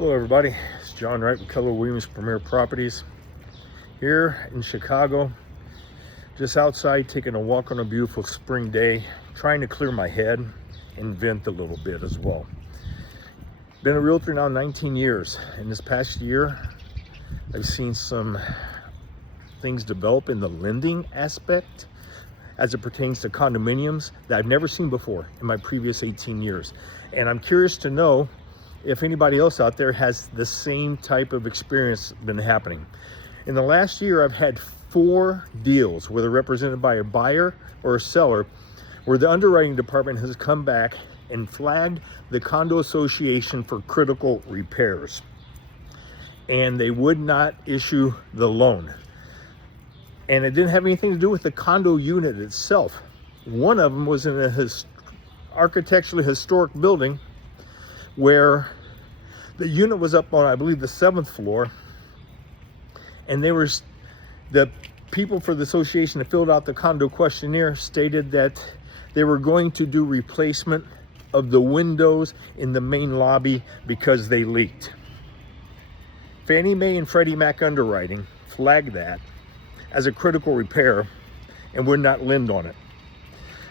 Hello everybody, it's John Wright with Keller Williams Premier Properties here in Chicago. Just outside taking a walk on a beautiful spring day, trying to clear my head and vent a little bit as well. Been a realtor now 19 years, and this past year I've seen some things develop in the lending aspect as it pertains to condominiums that I've never seen before in my previous 18 years. And I'm curious to know if anybody else out there has the same type of experience been happening. In the last year, I've had 4 deals, whether represented by a buyer or a seller, where the underwriting department has come back and flagged the condo association for critical repairs. And they would not issue the loan. And it didn't have anything to do with the condo unit itself. One of them was in a architecturally historic building where the unit was up on, I believe, the 7th floor, and the people for the association that filled out the condo questionnaire stated that they were going to do replacement of the windows in the main lobby because they leaked. Fannie Mae and Freddie Mac Underwriting flagged that as a critical repair and would not lend on it.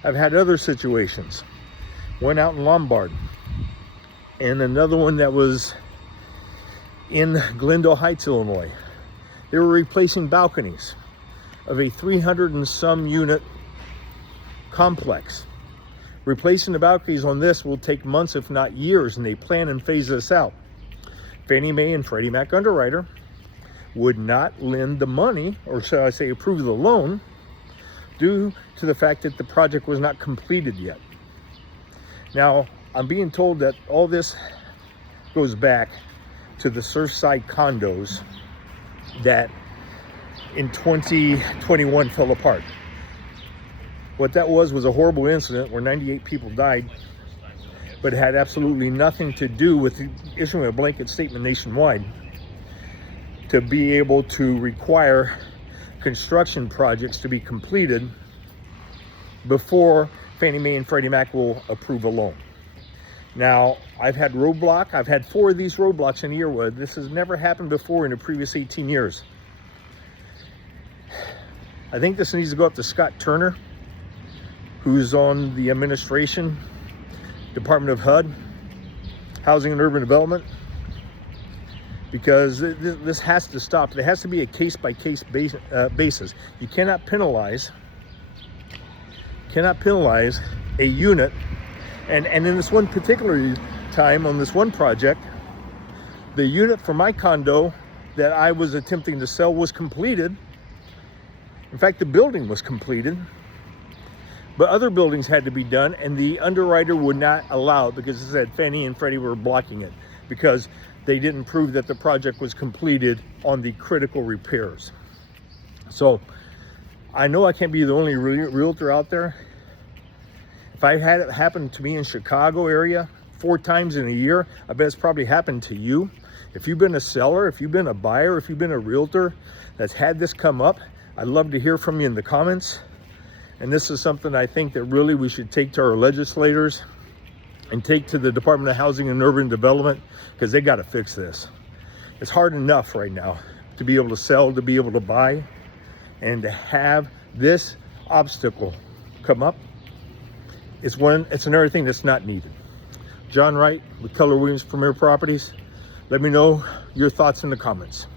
I've had other situations, one out in Lombard, and another one that was in Glendale Heights, Illinois. They were replacing balconies of a 300 and some unit complex. Replacing the balconies on this will take months, if not years, and they plan and phase this out. Fannie Mae and Freddie Mac Underwriter would not lend the money, or shall I say approve the loan, due to the fact that the project was not completed yet. Now, I'm being told that all this goes back to the Surfside condos that in 2021 fell apart. What that was a horrible incident where 98 people died, but it had absolutely nothing to do with issuing a blanket statement nationwide to be able to require construction projects to be completed before Fannie Mae and Freddie Mac will approve a loan. Now, I've had 4 of these roadblocks in a year where this has never happened before in the previous 18 years. I think this needs to go up to Scott Turner, who's on the administration, Department of HUD, Housing and Urban Development, because this has to stop. There has to be a case-by-case basis. You cannot penalize a unit. And in this one particular time, on this one project, the unit for my condo that I was attempting to sell was completed. In fact, the building was completed, but other buildings had to be done, and the underwriter would not allow it because it said Fannie and Freddie were blocking it because they didn't prove that the project was completed on the critical repairs. So I know I can't be the only realtor out there. If I had it happen to me in Chicago area 4 times in a year, I bet it's probably happened to you. If you've been a seller, if you've been a buyer, if you've been a realtor that's had this come up, I'd love to hear from you in the comments. And this is something I think that really we should take to our legislators and take to the Department of Housing and Urban Development, because they got to fix this. It's hard enough right now to be able to sell, to be able to buy, and to have this obstacle come up. It's another thing that's not needed. John Wright with Keller Williams Premier Properties. Let me know your thoughts in the comments.